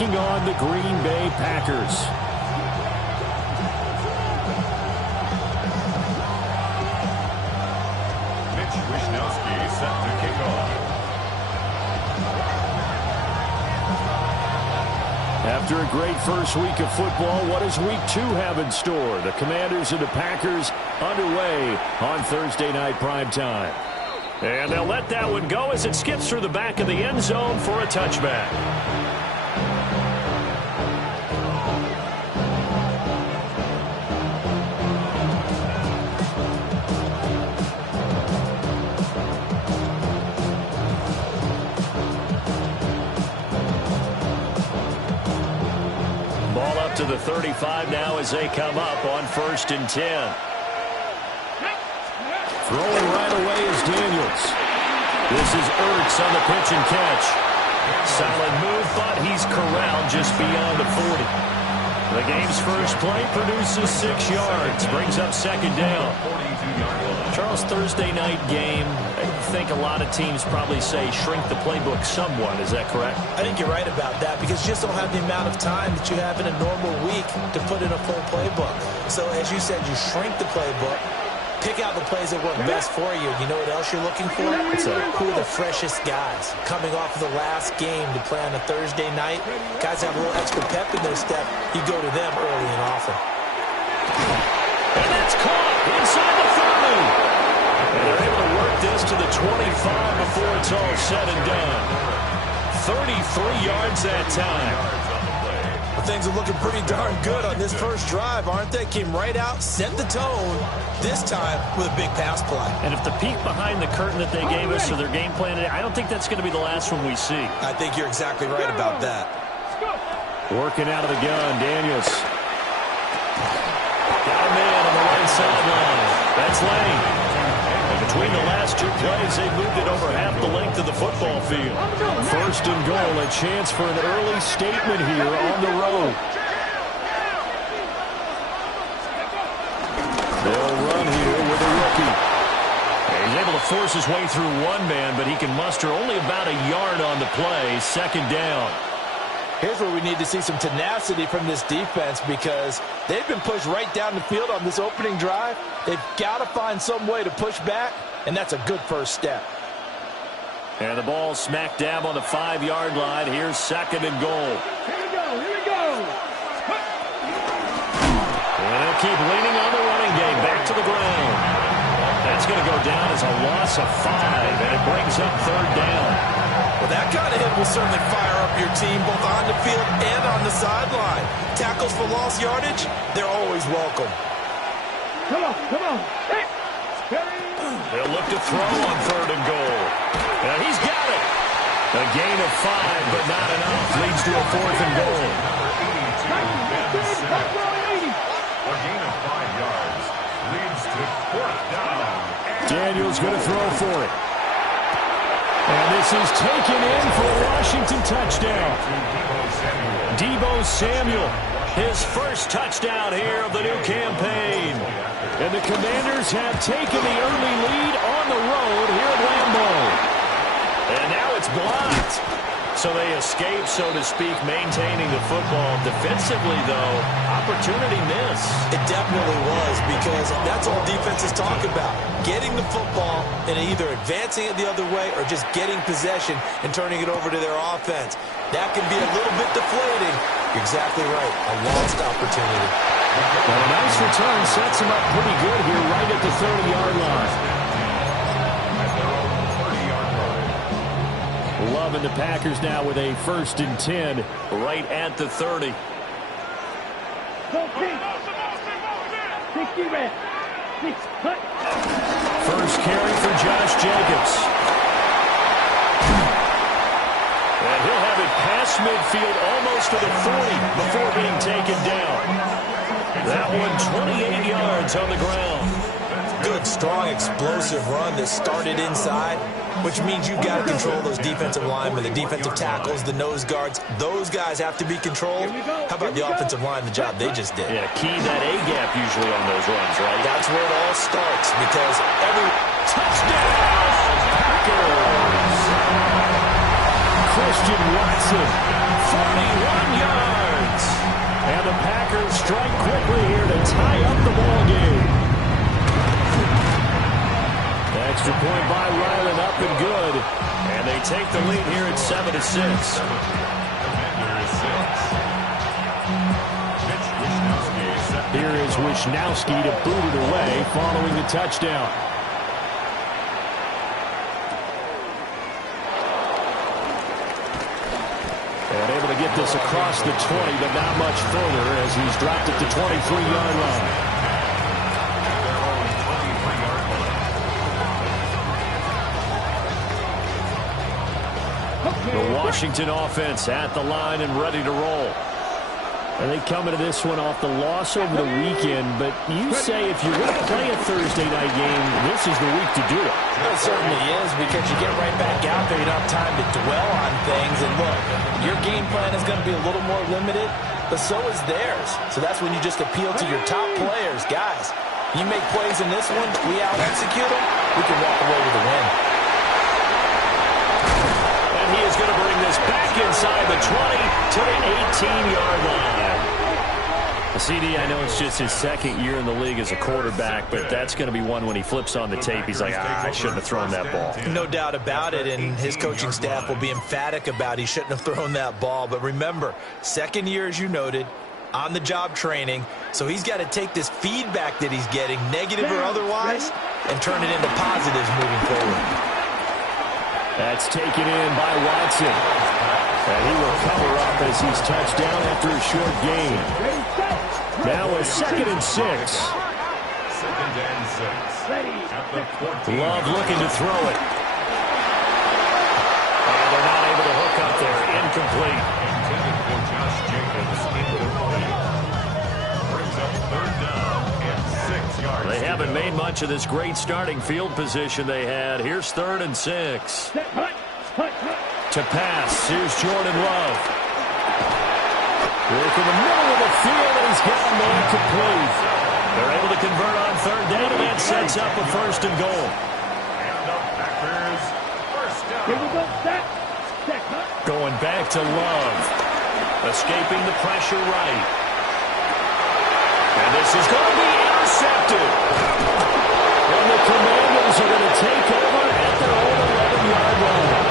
taking on the Green Bay Packers. Set to kick off. After a great first week of football, what does week 2 have in store? The Commanders and the Packers underway on Thursday night primetime. And they'll let that one go as it skips through the back of the end zone for a touchback. To the 35 now as they come up on 1st and 10. Throwing right away is Daniels. This is Ertz on the pitch and catch. Solid move, but he's corralled just beyond the 40. The game's first play produces 6 yards, brings up 2nd down. Charles, Thursday night game, I think a lot of teams probably say shrink the playbook somewhat. Is that correct? I think you're right about that because you just don't have the amount of time that you have in a normal week to put in a full playbook. So as you said, you shrink the playbook, pick out the plays that work best for you. You know what else you're looking for? Who are the freshest guys coming off of the last game to play on a Thursday night? Guys have a little extra pep in their step. You go to them early and often. And that's caught inside the 30. And they're able to work this to the 25 before it's all said and done. 33 yards that time. Well, things are looking pretty darn good on this first drive, aren't they? Came right out, set the tone, this time with a big pass play. And if the peek behind the curtain that they gave us or their game plan today, I don't think that's going to be the last one we see. I think you're exactly right about that. Working out of the gun, Daniels. Got a man on the right sideline. That's Lane. Between the last 2 plays, they moved it over half the length of the football field. 1st and goal, a chance for an early statement here on the road. They'll run here with a rookie. He's able to force his way through one man, but he can muster only about a yard on the play. 2nd down. Here's where we need to see some tenacity from this defense because they've been pushed right down the field on this opening drive. They've got to find some way to push back, and that's a good first step. And the ball smack dab on the 5-yard line. Here's 2nd and goal. Here we go. And they'll keep leaning on the running game. Back to the ground. That's going to go down as a loss of 5, and it brings up 3rd down. Well, that kind of hit will certainly fire up your team both on the field and on the sideline. Tackles for lost yardage, they're always welcome. Come on. Hey. They'll look to throw on 3rd and goal. And he's got it. A gain of 5, but not enough. Leads to a 4th and goal. A gain of 5 yards leads to 4th down. Daniels going to throw for it. And this is taken in for a Washington touchdown. Deebo Samuel, his first touchdown here of the new campaign. And the Commanders have taken the early lead on the road here at Lambeau. And now it's blocked. So they escape, so to speak, maintaining the football. Defensively, though, opportunity miss. It definitely was because that's all defenses talk about. Getting the football and either advancing it the other way or just getting possession and turning it over to their offense. That can be a little bit deflating. You're exactly right. A lost opportunity. Well, a nice return sets him up pretty good here right at the 30-yard line. Loving the Packers now with a 1st and 10 right at the 30. First carry for Josh Jacobs. And he'll have it past midfield almost to the 40 before being taken down. That one 28 yards on the ground. Good, strong, explosive run that started inside, which means you've got to control those defensive linemen, the defensive tackles, the nose guards. Those guys have to be controlled. How about the offensive line, the job they just did? Yeah, key that A-gap usually on those runs, right? That's where it all starts because every touchdown, Packers! Christian Watson, 41 Extra point by Ryland, up and good. And they take the lead here at 7-6. Here is Wisnowski to boot it away following the touchdown. And able to get this across the 20, but not much further as he's dropped it to 23-yard line. The Washington offense at the line and ready to roll. And they come into this one off the loss over the weekend, but you say if you're going to play a Thursday night game, this is the week to do it. It certainly is, because you get right back out there. You don't have time to dwell on things. And look, your game plan is going to be a little more limited, but so is theirs. So that's when you just appeal to your top players. Guys, you make plays in this one, we out-execute them, we can walk away with a win. He is going to bring this back inside the 20 to the 18-yard line. CD, I know it's just his second year in the league as a quarterback, but that's going to be one when he flips on the tape. He's like, I shouldn't have thrown that ball. No doubt about it, and his coaching staff will be emphatic about he shouldn't have thrown that ball. But remember, second year, as you noted, on-the-job training, so he's got to take this feedback that he's getting, negative or otherwise, and turn it into positives moving forward. That's taken in by Watson. And he will cover up as he's touched down after a short gain. Now a 2nd and 6. 2nd and 6. Love looking to throw it. And they're not able to hook up there. Incomplete. Intended for Josh Jacobs, incomplete. Brings up 3rd down and 6 yards. They haven't made much of this great starting field position they had. Here's 3rd and 6. To pass, here's Jordan Love. Look in the middle of the field, and he's got a man complete. They're able to convert on 3rd down, and that sets up a 1st and goal. And the Packers, 1st down. Here we go, set. Going back to Love. Escaping the pressure right. And this is going to be intercepted. And the Commanders are going to take over at their own 11-yard line.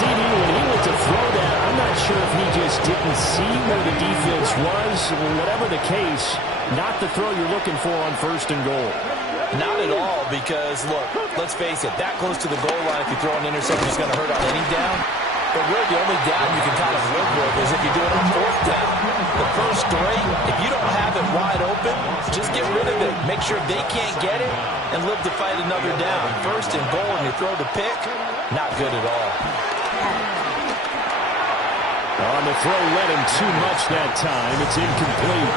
CD, when he went to throw that, I'm not sure if he just didn't see where the defense was. Whatever the case, not the throw you're looking for on 1st and goal. Not at all, because, look, let's face it, that close to the goal line, if you throw an interception, it's going to hurt on any down. But really, the only down you can kind of live with is if you do it on 4th down. The first 3, if you don't have it wide open, just get rid of it. Make sure they can't get it and live to fight another down. 1st and goal, and you throw the pick, not good at all. On the throw, led him too much that time. It's incomplete.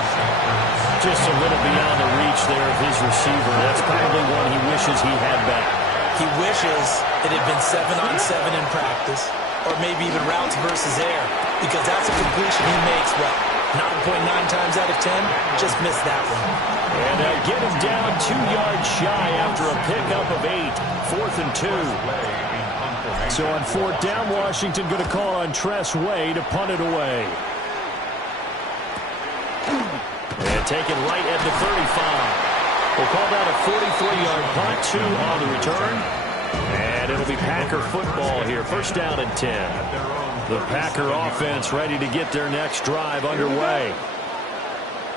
Just a little beyond the reach there of his receiver. That's probably one he wishes he had back. He wishes it had been 7-on-7 in practice, or maybe even routes versus air, because that's a completion he makes, what, 9.9 times out of 10? Just missed that one. And they'll get him down 2 yards shy after a pickup of 8. 4th and 2. So on 4th down, Washington going to call on Tress Way to punt it away. And taken right at the 35. We'll call that a 43-yard punt, 2 on the return. And it'll be Packer football here. 1st down and 10. The Packer offense ready to get their next drive underway.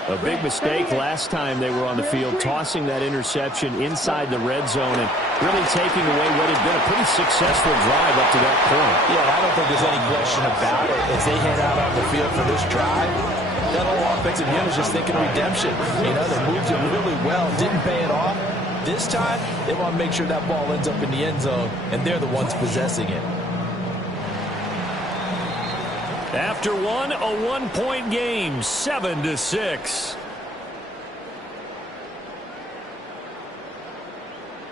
A big mistake last time they were on the field, tossing that interception inside the red zone and really taking away what had been a pretty successful drive up to that point. Yeah, I don't think there's any question about it. As they head out on the field for this drive, that whole offensive unit is just thinking redemption. You know, they moved it really well, didn't pay it off. This time, they want to make sure that ball ends up in the end zone, and they're the ones possessing it. After one, a 1-point game, 7-6.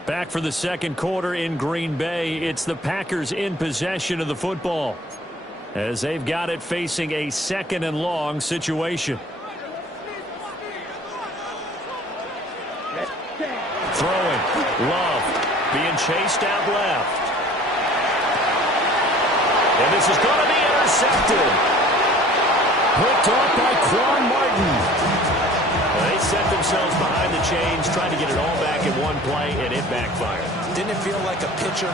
Back for the second quarter in Green Bay. It's the Packers in possession of the football as they've got it facing a 2nd and long situation. Throwing. Love being chased out left. And this is going to be intercepted. Picked off by Quan Martin. They set themselves behind behind the chains, trying to get it all back in one play, and it backfired. Didn't it feel like a pitcher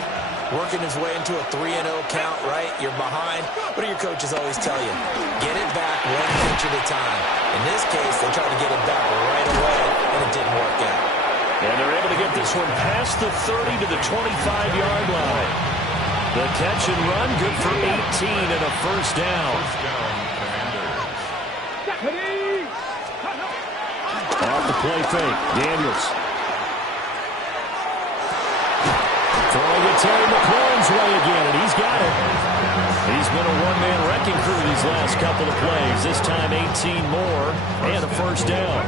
working his way into a 3-0 count, right? You're behind. What do your coaches always tell you? Get it back one pitch at a time. In this case, they tried to get it back right away, and it didn't work out. And they're able to get this one past the 30 to the 25-yard line. The catch and run, good for 18 and a first down. Off the play fake, Daniels. Throwing it Terry McLaurin's way again, and he's got it. He's been a one-man wrecking crew these last couple of plays. This time 18 more and a first down.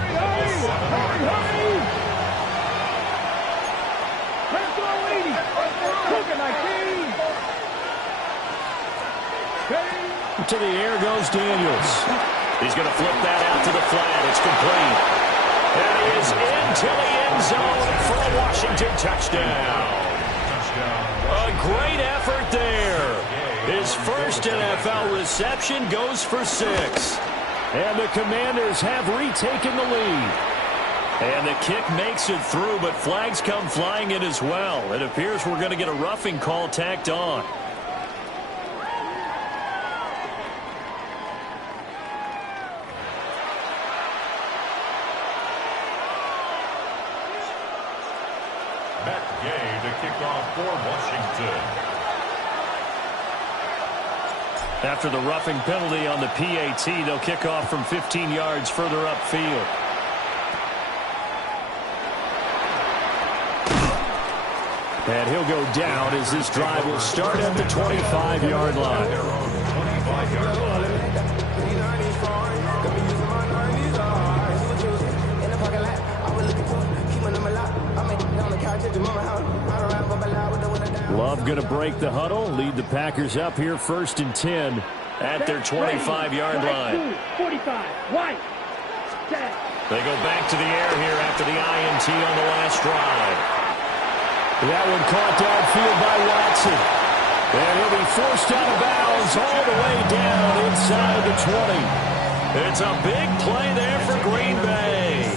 To the air goes Daniels. He's going to flip that out to the flat. It's complete. And he is into the end zone for a Washington touchdown. A great effort there. His first NFL reception goes for 6. And the Commanders have retaken the lead. And the kick makes it through, but flags come flying in as well. It appears we're going to get a roughing call tacked on. To kick off for Washington. After the roughing penalty on the PAT, they'll kick off from 15 yards further upfield. And he'll go down as this drive will start at the 25-yard line. Love going to break the huddle, lead the Packers up here 1st and 10 at their 25-yard line. 45, white. They go back to the air here after the INT on the last drive. That one caught downfield by Watson. And he'll be forced out of bounds all the way down inside the 20. It's a big play there for Green Bay.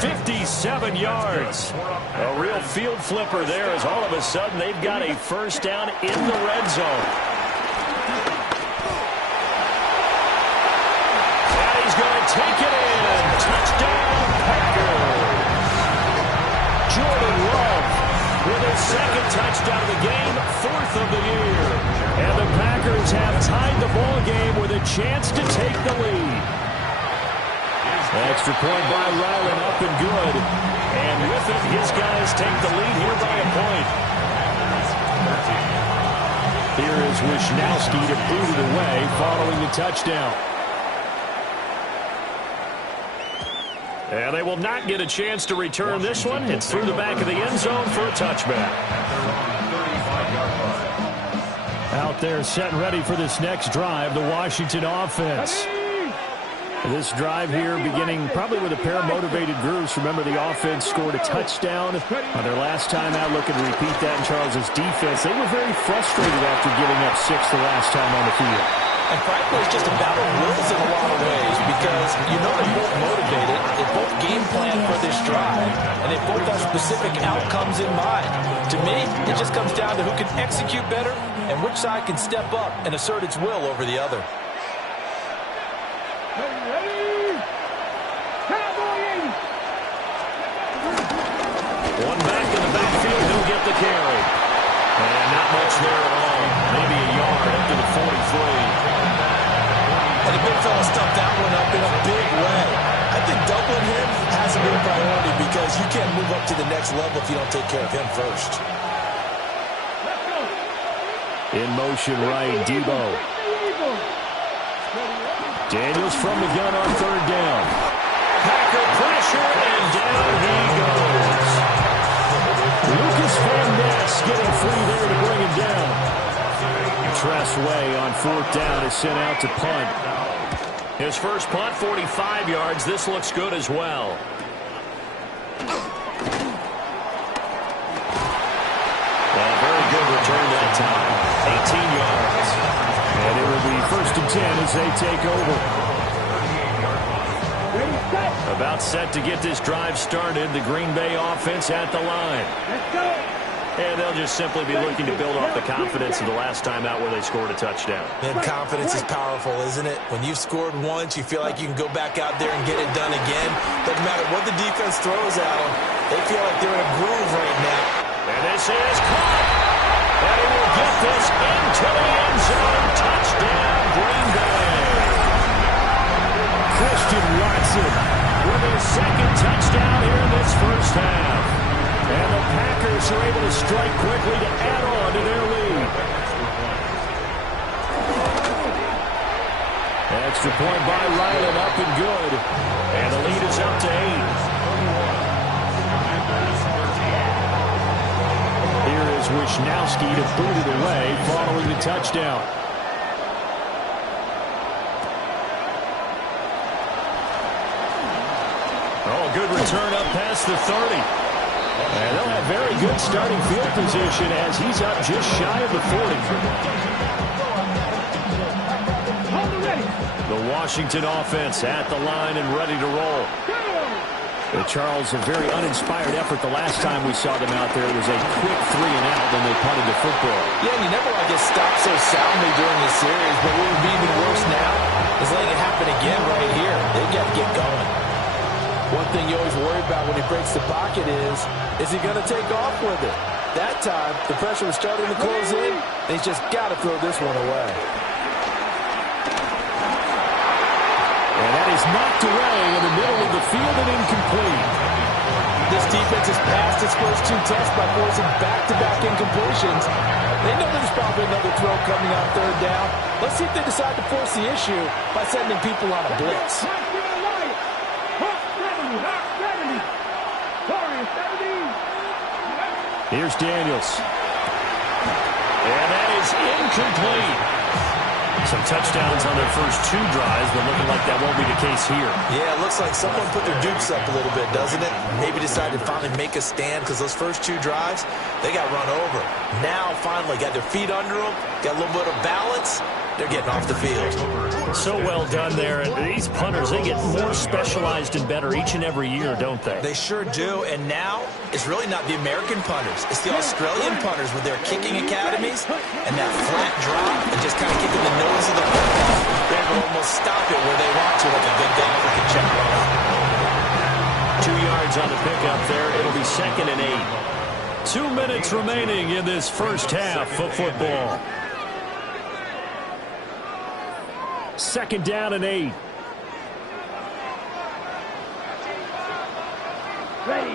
57 yards. A real field flipper there as all of a sudden they've got a first down in the red zone. And he's going to take it in. Touchdown, Packers. Jordan Love with his second touchdown of the game, 4th of the year. And the Packers have tied the ball game with a chance to take the lead. Extra point by Ryland, up and good. And with it, his guys take the lead here by a point. Here is Wisnowski to boot it away following the touchdown. And they will not get a chance to return this one. It's through the back of the end zone for a touchback. Out there set and ready for this next drive, the Washington offense. This drive here beginning probably with a pair of motivated groups. Remember, the offense scored a touchdown on their last time out. Looking to repeat that in Charles's defense. They were very frustrated after giving up 6 the last time on the field. And frankly, it's just a battle of wills in a lot of ways because you know they're both motivated. They both game plan for this drive, and they both have specific outcomes in mind. To me, it just comes down to who can execute better and which side can step up and assert its will over the other. One back in the backfield, he'll get the carry. And not much there at all. Maybe a yard up to the 43. And the big fella stuffed that one up in a big way. I think doubling him has to be a priority because you can't move up to the next level if you don't take care of him first. In motion right, Debo. Daniels from the gun on 3rd down. Packer pressure, and down he goes. Lucas Van Ness getting free there to bring him down. Tress Way on 4th down is sent out to punt. His first punt, 45 yards. This looks good as well. Well, very good return that time. 18 yards. And it will be 1st and 10 as they take over. A About set to get this drive started. The Green Bay offense at the line. Let's go. And they'll just simply be looking to build off the confidence of the last time out where they scored a touchdown. Man, confidence is powerful, isn't it? When you've scored once, you feel like you can go back out there and get it done again. Doesn't matter what the defense throws at them. They feel like they're in a groove right now. And this is caught. And he will get this into the end zone. Touchdown, Green Bay. Christian Watson with his second touchdown here in this first half. And the Packers are able to strike quickly to add on to their lead. Extra point by Ryland, up and good. And the lead is up to 8. Here is Wishnowski to boot it away following the touchdown. Oh, good return up past the 30. And they'll have very good starting field position as he's up just shy of the 40. The Washington offense at the line and ready to roll. Charles, a very uninspired effort the last time we saw them out there. It was a quick 3 and out when they punted the football. Yeah, and you never want to get stopped so soundly during the series, but what would be even worse now is letting it happen again right here. They've got to get going. One thing you always worry about when he breaks the pocket is he going to take off with it? That time, the pressure was starting to close in. They just got to throw this one away. And that is knocked away in the middle of the field and incomplete. This defense has passed its first 2 tests by forcing back-to-back incompletions. They know there's probably another throw coming on 3rd down. Let's see if they decide to force the issue by sending people on a blitz. Here's Daniels. And that is incomplete. Some touchdowns on their first 2 drives, but looking like that won't be the case here. Yeah, it looks like someone put their dukes up a little bit, doesn't it? Maybe decided to finally make a stand because those first 2 drives, they got run over. Now, finally, got their feet under them, got a little bit of balance. They're getting off the field. So well done there. And these punters, they get more specialized and better each and every year, don't they? They sure do. And now, it's really not the American punters. It's the Australian punters with their kicking academies and that flat drop and just kind of kicking the nose of the football. They're able to almost stop it where they want to, like a good golfer can check one out. 2 yards on the pickup there. It'll be 2nd and 8. 2 minutes remaining in this first half of football. 2nd down and 8. Ready.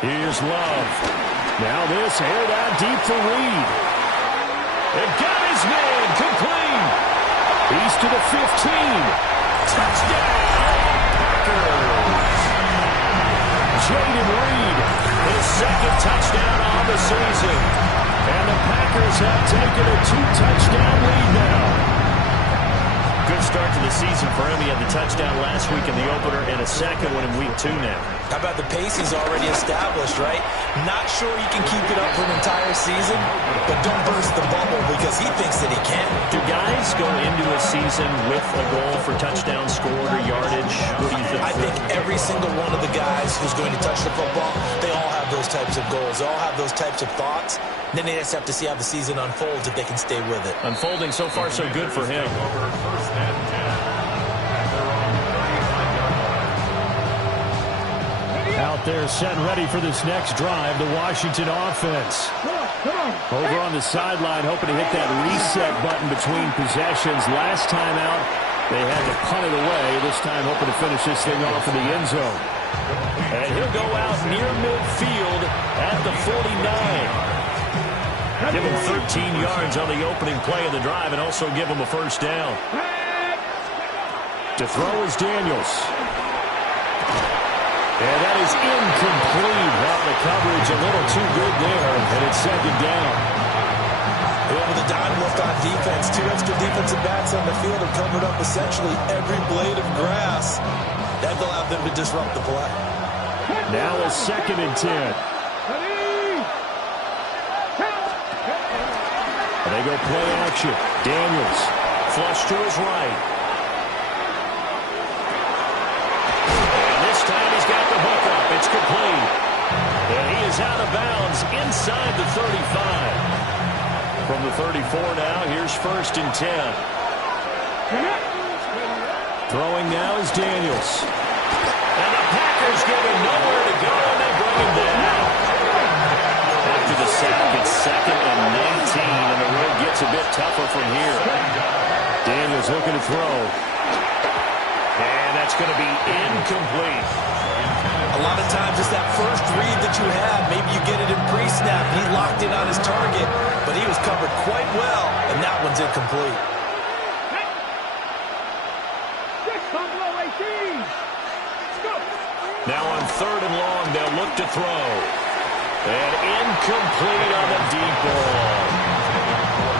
Here's Love. Now this aired out deep for Reed. They've got his man complete. He's to the 15. Touchdown, Packers. Jaden Reed, his 2nd touchdown on the season. And the Packers have taken a 2-touchdown lead now. Good start to the season for him. He had the touchdown last week in the opener and a 2nd one in week 2 now. How about the pace he's already established, right? Not sure he can keep it up for an entire season, but don't burst the bubble because he thinks that he can. Do guys go into a season with a goal for touchdown scored or yardage? What do you think? I think every single one of the guys who's going to touch the football, they all have those types of goals. They all have those types of thoughts. Then they just have to see how the season unfolds if they can stay with it. Unfolding so far so good for him. Out there set and ready for this next drive, the Washington offense. Over on the sideline, hoping to hit that reset button between possessions. Last time out, they had to punt it away. This time hoping to finish this thing off in the end zone. And he'll go out near midfield at the 49. Give him 13 yards on the opening play of the drive and also give him a first down. To throw is Daniels. And that is incomplete. Well, the coverage a little too good there, and it's 2nd down. With a dime left on defense, 2 extra defensive backs on the field have covered up essentially every blade of grass. That allowed them to disrupt the play. Now a 2nd and 10. And they go play action. Daniels, flush to his right. is out of bounds inside the 35. From the 34 now, here's 1st and 10. Throwing now is Daniels. And the Packers give him nowhere to go, and they bring him down. After the sack, it's 2nd and 19, and the road gets a bit tougher from here. Daniels looking to throw. And that's going to be incomplete. A lot of times it's that first read that you have. Maybe you get it in pre-snap. He locked in on his target, but he was covered quite well, and that one's incomplete. Now on 3rd and long, they'll look to throw. And incomplete on the deep ball.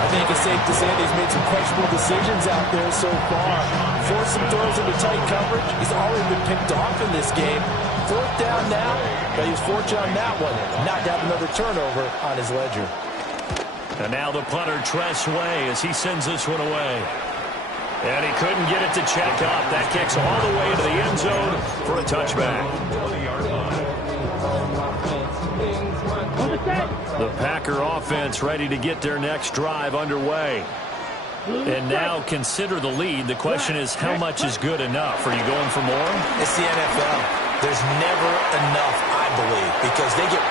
I think it's safe to say that he's made some questionable decisions out there so far. Forced some throws into tight coverage. He's already been picked off in this game. 4th down now, but he was fortunate on that one. Not to have another turnover on his ledger. And now the punter, Tress Way, as he sends this one away. And he couldn't get it to check up. That kicks all the way into the end zone for a touchback. The Packer offense ready to get their next drive underway. And now consider the lead. The question is, how much is good enough? Are you going for more? It's the NFL. There's never enough, I believe, because they get...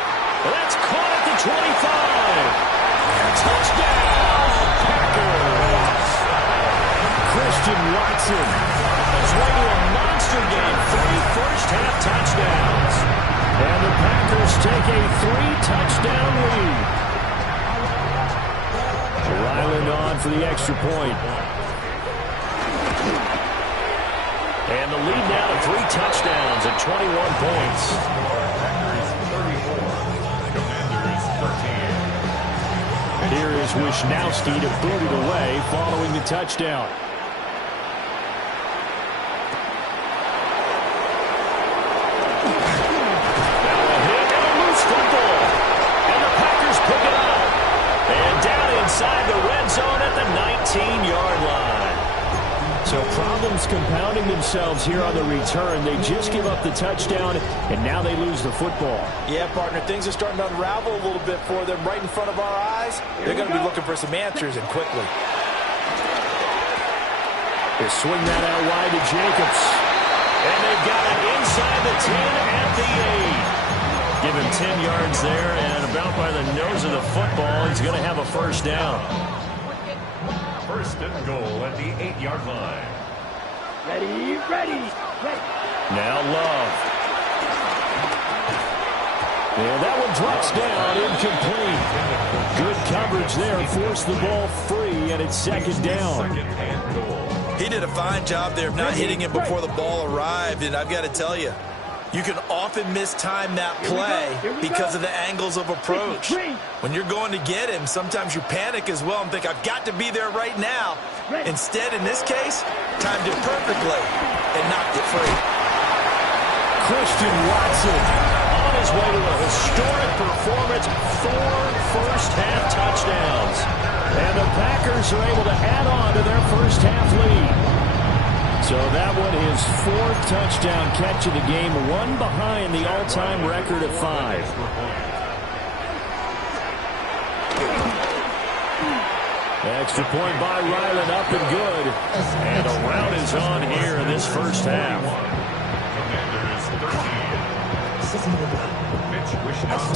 Well, that's caught at the 25. Touchdown, Packers. Christian Watson is way to a monster game. 3 first-half touchdowns. And the Packers take a 3-touchdown lead. Ryland on for the extra point. And the lead now to 3 touchdowns at 21 points. Here is Wisnowski to boot it away following the touchdown. Inside the red zone at the 19-yard line. So problems compounding themselves here on the return. They just give up the touchdown, and now they lose the football. Yeah, partner, things are starting to unravel a little bit for them right in front of our eyes. They're going to be looking for some answers, and quickly. They swing that out wide to Jacobs. And they've got it inside the 10 at the 8. Give him 10 yards there, and about by the nose of the football, he's going to have a first down. 1st and goal at the 8-yard line. Ready. Now Love. And that one drops down, incomplete. Good coverage there, forced the ball free, and it's 2nd down. He did a fine job there of not hitting him before the ball arrived, and I've got to tell you, you can often mistime that play because of the angles of approach. When you're going to get him, sometimes you panic as well and think, I've got to be there right now. Instead, in this case, timed it perfectly and knocked it free. Christian Watson on his way to a historic performance, 4 first-half touchdowns. And the Packers are able to add on to their first-half lead. So that one is 4th touchdown catch of the game, 1 behind the all-time record of 5. Extra point by Ryland, up and good. And a rout is on here in this first half.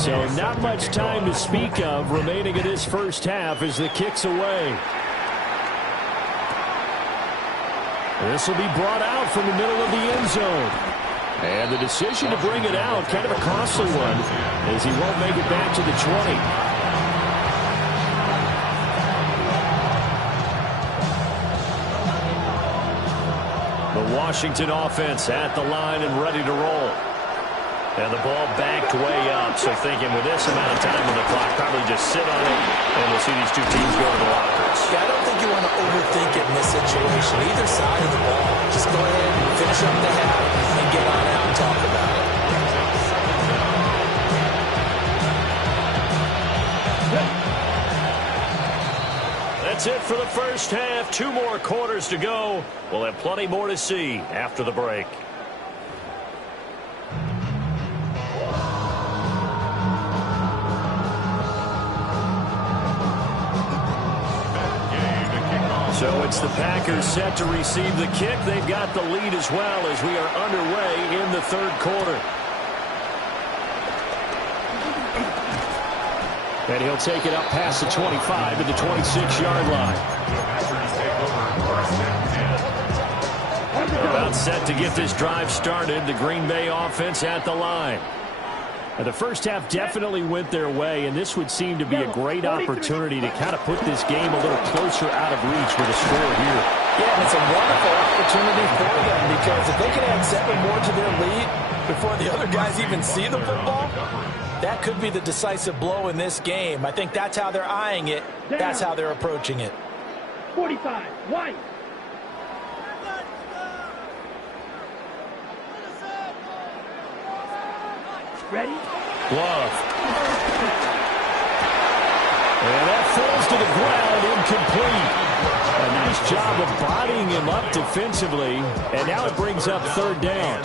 So not much time to speak of remaining in this first half as the kick's away. This will be brought out from the middle of the end zone. And the decision to bring it out, kind of a costly one, as he won't make it back to the 20. The Washington offense at the line and ready to roll. And the ball backed way up, so thinking with this amount of time on the clock, probably just sit on it, and we'll see these two teams go to the lockers. Yeah, I don't think you want to overthink it in this situation. Either side of the ball, just go ahead and finish up the half and get on out and talk about it. That's it for the first half. 2 more quarters to go. We'll have plenty more to see after the break. So it's the Packers set to receive the kick. They've got the lead as well as we are underway in the third quarter. And he'll take it up past the 25 to the 26-yard line. About set to get this drive started. The Green Bay offense at the line. The first half definitely went their way, and this would seem to be a great opportunity to kind of put this game a little closer out of reach with a score here. Yeah, and it's a wonderful opportunity for them because if they can add 7 more to their lead before the other guys even see the football, that could be the decisive blow in this game. I think that's how they're eyeing it. That's how they're approaching it. 45, White. Ready? Love. And that falls to the ground, incomplete. A nice job of bodying him up defensively, and now it brings up third down.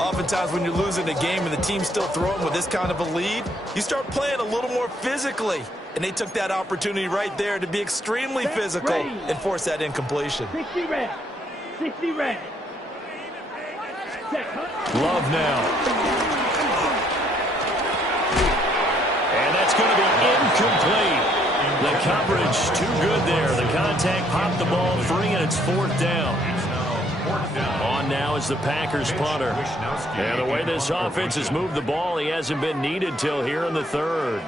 Oftentimes when you're losing a game and the team's still throwing with this kind of a lead, you start playing a little more physically. And they took that opportunity right there to be extremely physical and force that incompletion. 60 red. 60 red. Love now. And that's going to be incomplete. The coverage too good there. The contact popped the ball free, and it's fourth down. On now is the Packers punter. And the way this offense has moved the ball, he hasn't been needed till here in the third.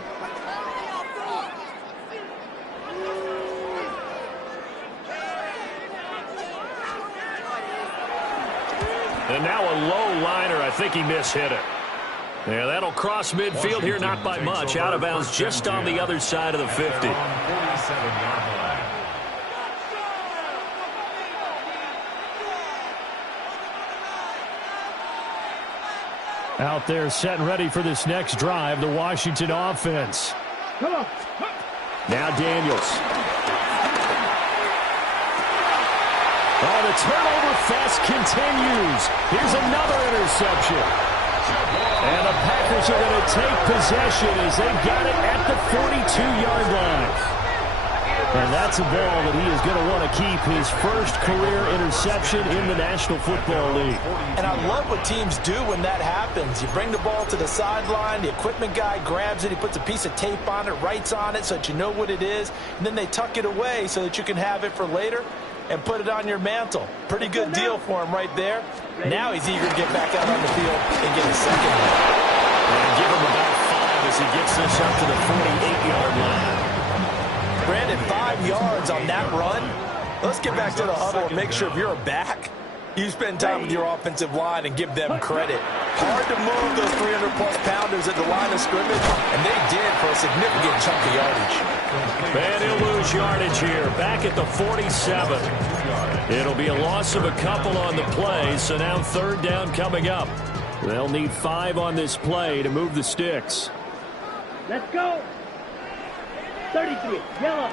And now a low liner. I think he mishit it. Yeah, that'll cross midfield here, not by much. Out of bounds just on the other side of the 50. Out there set and ready for this next drive, the Washington offense. Come on. Now Daniels. Oh, the turnover fest continues. Here's another interception. And the Packers are going to take possession as they've got it at the 42-yard line. And that's a ball that he is going to want to keep, his first career interception in the National Football League. And I love what teams do when that happens. You bring the ball to the sideline, the equipment guy grabs it, he puts a piece of tape on it, writes on it so that you know what it is, and then they tuck it away so that you can have it for later and put it on your mantle. Pretty good deal for him right there. Now he's eager to get back out on the field and get a second one. And give him about 5 as he gets this up to the 48-yard line. Brandon, 5 yards on that run. Let's get back to the huddle and make sure if you're a back, you spend time with your offensive line and give them credit. Hard to move those 300-plus pounders at the line of scrimmage, and they did for a significant chunk of yardage. And he'll lose yardage here, back at the 47. It'll be a loss of a couple on the play, so now third down coming up. They'll need 5 on this play to move the sticks. Let's go. 33, yellow.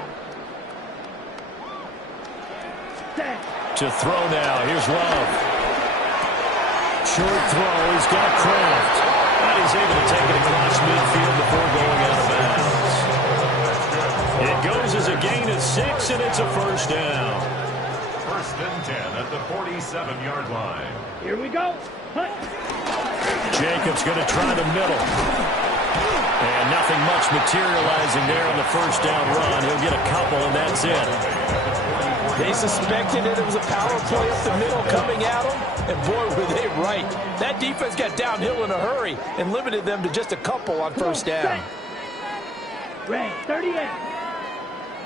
Set. To throw now, here's Love. Short throw, he's got Kraft. And he's able to take it across midfield before going out of bounds. It goes as a gain of 6, and it's a first down. First and 10 at the 47-yard line. Here we go. Hunt. Jacobs going to try the middle. And nothing much materializing there on the first down run. He'll get a couple, and that's it. They suspected that it was a power play up the middle coming at them, and boy, were they right. That defense got downhill in a hurry and limited them to just a couple on first down. Red, 38.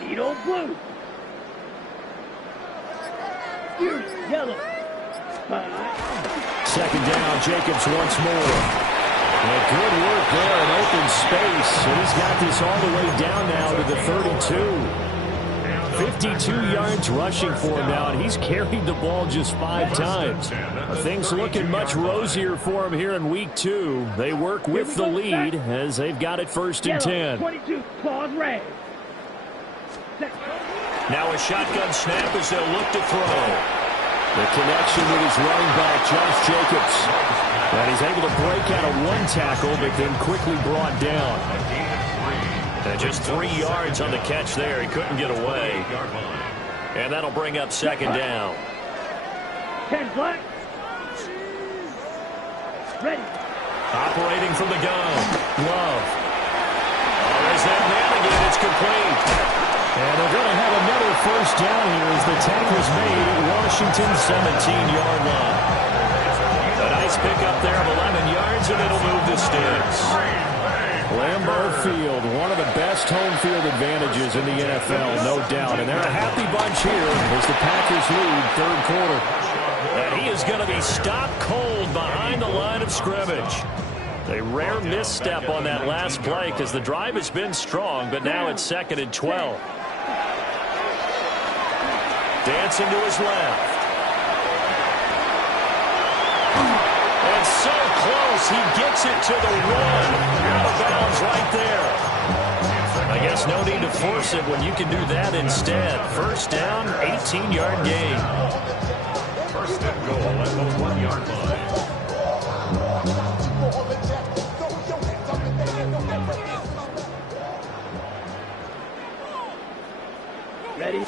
Needle blue. Fury, yellow. 5. Second down, Jacobs once more. And good work there in open space. And he's got this all the way down now to the 32. 52 yards rushing for him now, and he's carried the ball just 5 times. Things looking much rosier for him here in week 2. They work with the lead as they've got it first and 10. 22, claws red. Now a shotgun snap as they'll look to throw. The connection with his running back, Josh Jacobs. And he's able to break out of 1 tackle, but then quickly brought down. And just 3 yards on the catch there. He couldn't get away. And that'll bring up second down. 10 flat. Ready. Operating from the gun. Love. There's that man again. It's complete. And they're going to have another first down here as the tackle's made at Washington's 17-yard line. A nice pickup there of 11 yards, and it'll move the sticks. Lambeau Field, one of the best home field advantages in the NFL, no doubt. And they're a happy bunch here as the Packers lead third quarter. And he is going to be stopped cold behind the line of scrimmage. A rare misstep on that last play because the drive has been strong, but now it's 2nd and 12. Dancing to his left. And so close, he gets it to the one. Out of bounds right there. I guess no need to force it when you can do that instead. First down, 18-yard gain. First and goal at the 1-yard line. Ready.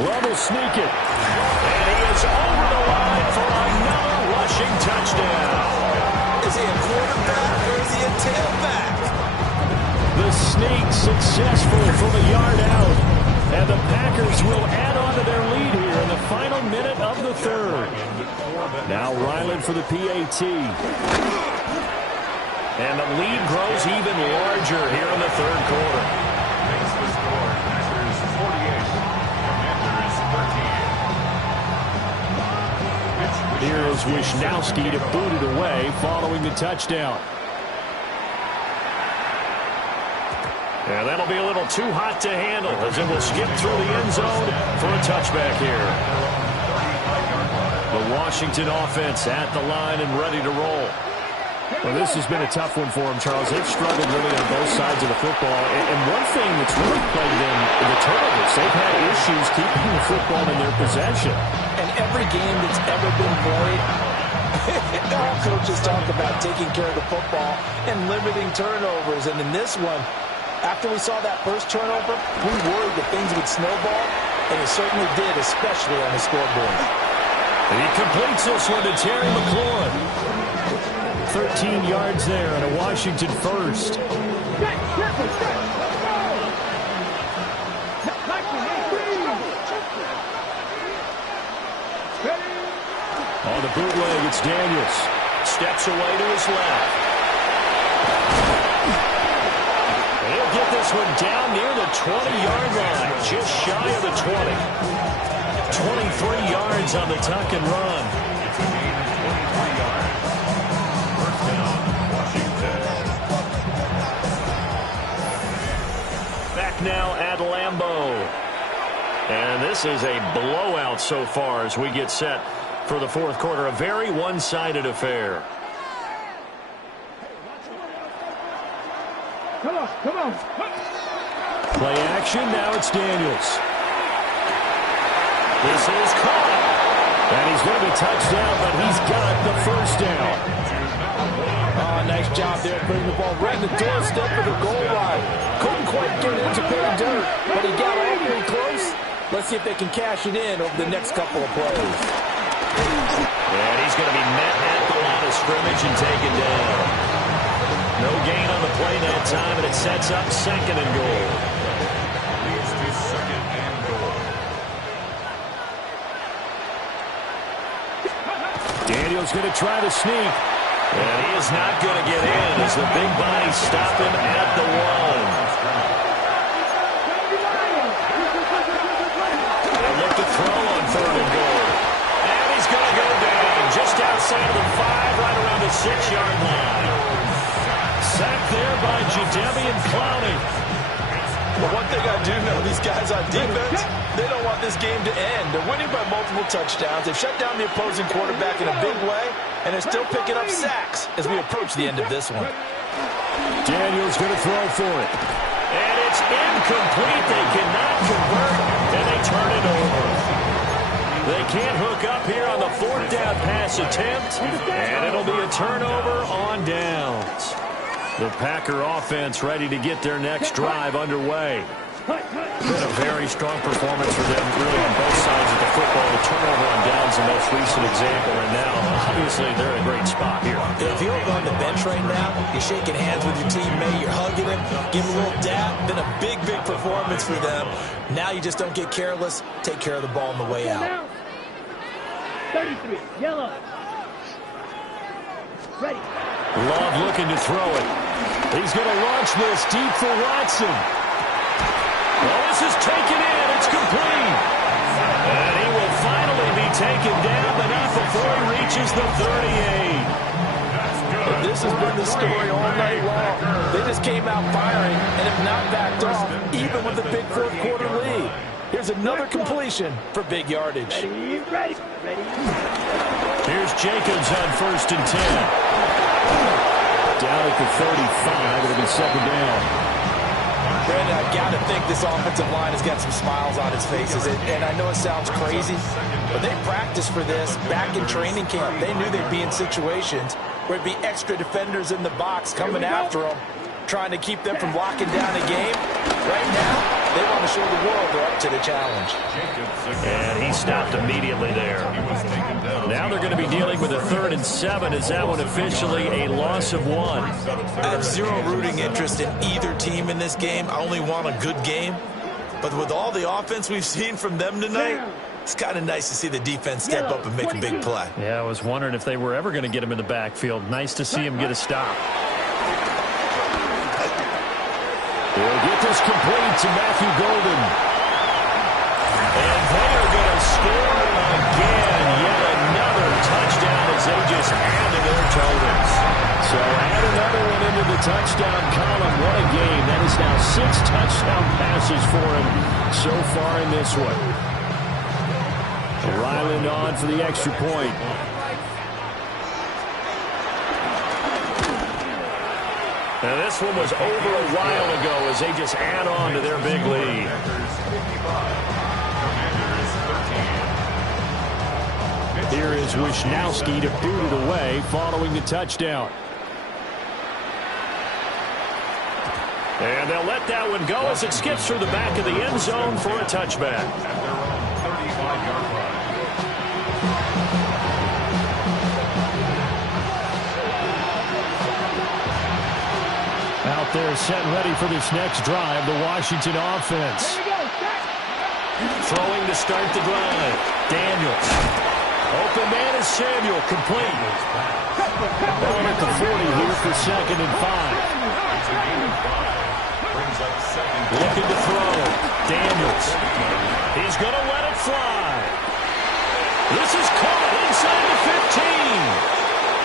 Love will sneak it. And he is over the line for another rushing touchdown. Is he a quarterback or is he a tailback? The sneak successful from a yard out. And the Packers will add on to their lead here in the final minute of the third. Now Ryland for the PAT. And the lead grows even larger here in the third quarter. Makes the score. Packers 48. Commanders 13. Here is Wisnowski to boot it away following the touchdown. And that'll be a little too hot to handle as it will skip through the end zone for a touchback here. The Washington offense at the line and ready to roll. Well, this has been a tough one for them, Charles. They've struggled really on both sides of the football. And one thing that's really plagued them, the turnovers. They've had issues keeping the football in their possession. And every game that's ever been played, all coaches talk about taking care of the football and limiting turnovers. And in this one, after we saw that first turnover, we worried that things would snowball, and it certainly did, especially on the scoreboard. He completes this one to Terry McLaurin. 13 yards there and a Washington first. On the bootleg, it's Daniels. Steps away to his left. He'll get this one down near the 20-yard line, just shy of the 20. 23 yards on the tuck and run. It's a gain of 23 yards. First down, Washington. Back now at Lambeau. And this is a blowout so far as we get set for the fourth quarter. A very one-sided affair. Come on. Play action, now it's Daniels. This is caught. And he's going to be touched down, but he's got the first down. Oh, nice job there putting the ball right in the doorstep of the goal line. Couldn't quite get it into pay dirt, but he got awfully close. Let's see if they can cash it in over the next couple of plays. And he's going to be met at the line of scrimmage and taken down. No gain on the play that time, and it sets up second and goal. Leads to second and goal. Daniels going to try to sneak. And he is not going to get in as the big bodies stop him at the one. They look to throw on third and goal. And he's going to go down just outside of the 5, right around the 6-yard line. Sacked there by Jadeveon Clowney. But one thing I do know, these guys on defense, they don't want this game to end. They're winning by multiple touchdowns. They've shut down the opposing quarterback in a big way, and they're still picking up sacks as we approach the end of this one. Daniels going to throw for it. And it's incomplete. They cannot convert, and they turn it over. They can't hook up here on the fourth down pass attempt, and it'll be a turnover on downs. The Packer offense ready to get their next drive underway. Been a very strong performance for them, really, on both sides of the football. The turnover on downs, the most recent example, and now, obviously, they're in a great spot here. If you're on the bench right now, you're shaking hands with your teammate, you're hugging him, give him a little dap. Been a big, big performance for them. Now you just don't get careless. Take care of the ball on the way out. 33, yellow. Ready. Love looking to throw it. He's going to launch this deep for Watson. Well, this is taken in. It's complete. And he will finally be taken down, but not before he reaches the 38. And this has been the story all night long. They just came out firing and have not backed off, even with a big fourth quarter lead. Here's another completion for big yardage. Ready. Here's Jacobs on 1st and 10. Down at the 35, it'll be second down. Brandon, I got to think this offensive line has got some smiles on its faces. And I know it sounds crazy, but they practiced for this back in training camp. They knew they'd be in situations where it'd be extra defenders in the box coming after them, trying to keep them from locking down a game. Right now, they want to show the world they're up to the challenge. And he stopped immediately there. Now they're going to be dealing with a 3rd and 7. Is that one officially a loss of 1? I have zero rooting interest in either team in this game. I only want a good game. But with all the offense we've seen from them tonight, it's kind of nice to see the defense step up and make a big play. Yeah, I was wondering if they were ever going to get him in the backfield. Nice to see him get a stop. He'll get this complete to Matthew Golden. And they are going to score again. Yet another touchdown as they just add to their totals. So add another one into the touchdown column. What a game. That is now 6 touchdown passes for him so far in this one. Ryland on for the extra point. Now this one was over a while ago as they just add on to their big lead. Here is Wisnowski to boot it away following the touchdown. And they'll let that one go as it skips through the back of the end zone for a touchback. Out there set ready for this next drive, the Washington offense. Throwing to start the drive. Daniels. Open man is Samuel, complete. Ball at the 40 here for 2nd and 5. Looking to throw. Daniels. He's going to let it fly. This is caught inside the 15.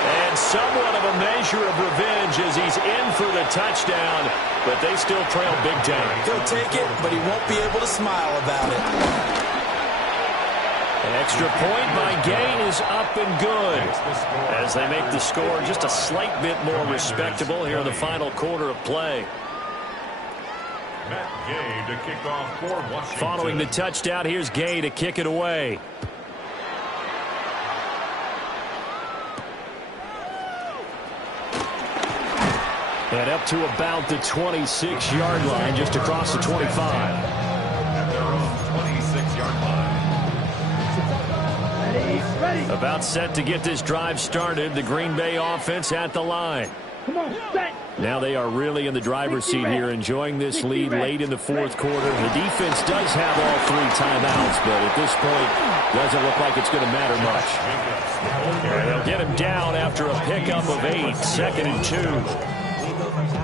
And somewhat of a measure of revenge as he's in for the touchdown, but they still trail big time. He'll take it, but he won't be able to smile about it. Extra point by Gain is up and good as they make the score just a slight bit more respectable here in the final quarter of play. Matt Gay to kick off for Washington. Following the touchdown, here's Gay to kick it away. And up to about the 26-yard line, just across the 25. At their own 26-yard line. Ready. About set to get this drive started. The Green Bay offense at the line. Come on, set. Now they are really in the driver's seat here, enjoying this lead late in the fourth quarter. The defense does have all 3 timeouts, but at this point, doesn't look like it's going to matter much. And they'll get him down after a pickup of 8, 2nd and 2.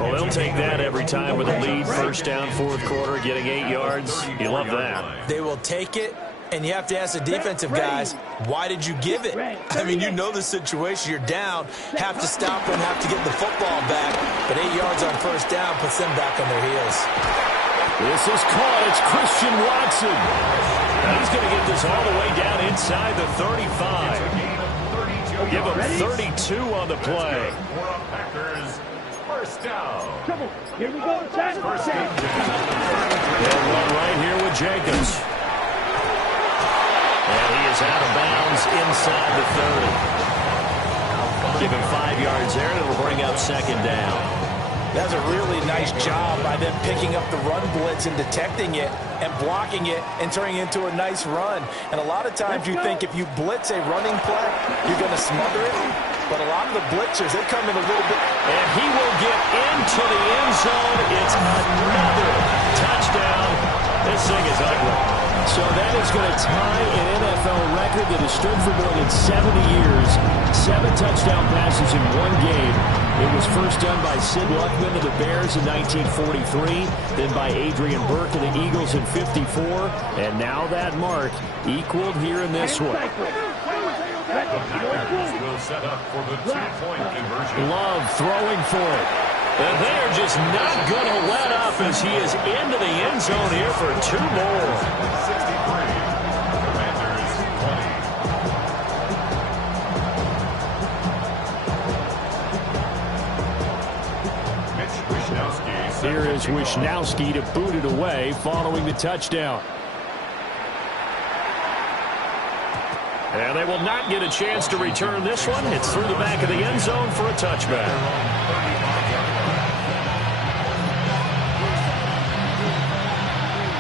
Well, they'll take that every time with a lead, first down, fourth quarter, getting 8 yards. You love that. They will take it, and you have to ask the defensive guys, why did you give it? I mean, you know the situation. You're down, have to stop them, have to get the football back, but 8 yards on first down puts them back on their heels. This is caught. It's Christian Watson. And he's going to get this all the way down inside the 35. Give him 32 on the play. First down. Come on. Here we go. Set. They'll run right here with Jacobs. And he is out of bounds inside the 30. Give him 5 yards there, and it'll bring up 2nd down. That's a really nice job by them picking up the run blitz and detecting it and blocking it and turning it into a nice run. And a lot of times you think if you blitz a running play, you're going to smother it. But a lot of the blitzers, they come in a little bit. And he will get into the end zone. It's another touchdown. This thing is ugly. So that is going to tie an NFL record that has stood for more than 70 years. 7 touchdown passes in one game. It was first done by Sid Luckman of the Bears in 1943, then by Adrian Burke of the Eagles in 54, and now that mark equaled here in this one. The Packers will set up for the 2-point conversion. Love throwing for it. And they're just not going to let up as he is into the end zone here for 2 more. 63. Commanders 20. Here is Wishnowsky to boot it away following the touchdown. And they will not get a chance to return this one. It's through the back of the end zone for a touchback.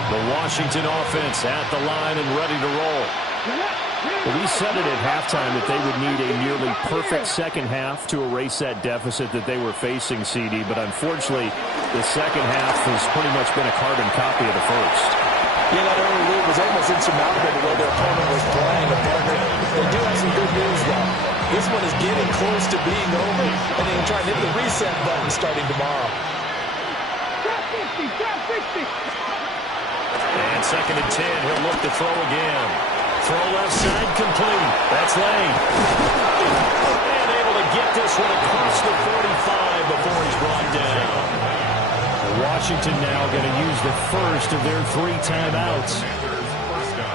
The Washington offense at the line and ready to roll. Well, we said it at halftime that they would need a nearly perfect second half to erase that deficit that they were facing, CD. But unfortunately, the second half has pretty much been a carbon copy of the first. Yeah, that early lead was almost insurmountable the way their opponent was playing. They do have some good news, though. This one is getting close to being over, and they can try and hit the reset button starting tomorrow. And 2nd and 10, he'll look to throw again. Throw left side complete. That's Lane. And able to get this one across the 45 before he's brought down. Washington now going to use the first of their 3 timeouts.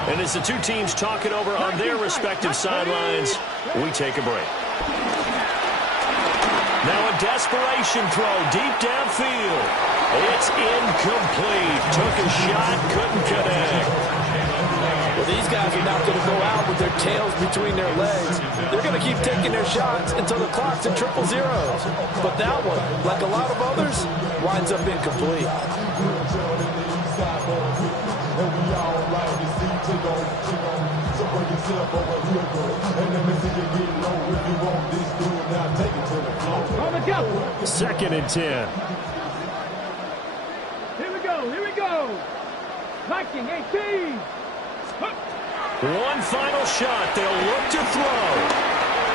And as the two teams talk it over on their respective sidelines, we take a break. Now a desperation throw deep downfield. It's incomplete. Took a shot, couldn't connect. Well, these guys are not going to go out with their tails between their legs. They're going to keep taking their shots until the clock's at 000. But that one, like a lot of others, winds up incomplete. Second and 10. Here we go. Marking 18. One final shot. They'll look to throw.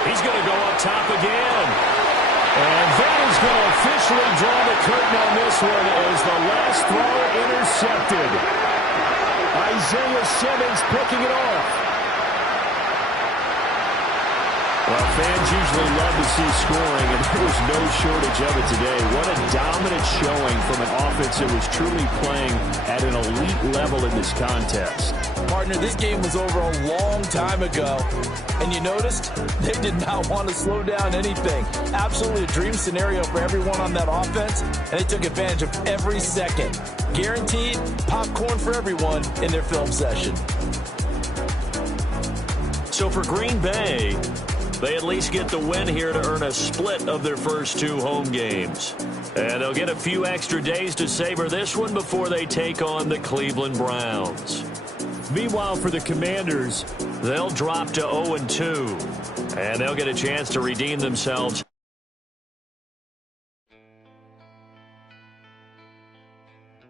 He's going to go up top again. And that is going to officially draw the curtain on this one as the last throw intercepted. Isaiah Simmons picking it off. Well, fans usually love to see scoring, and there was no shortage of it today. What a dominant showing from an offense that was truly playing at an elite level in this contest. Partner, this game was over a long time ago, and you noticed they did not want to slow down anything. Absolutely a dream scenario for everyone on that offense, and they took advantage of every second. Guaranteed popcorn for everyone in their film session. So for Green Bay, they at least get the win here to earn a split of their first 2 home games. And they'll get a few extra days to savor this one before they take on the Cleveland Browns. Meanwhile, for the Commanders, they'll drop to 0-2. And they'll get a chance to redeem themselves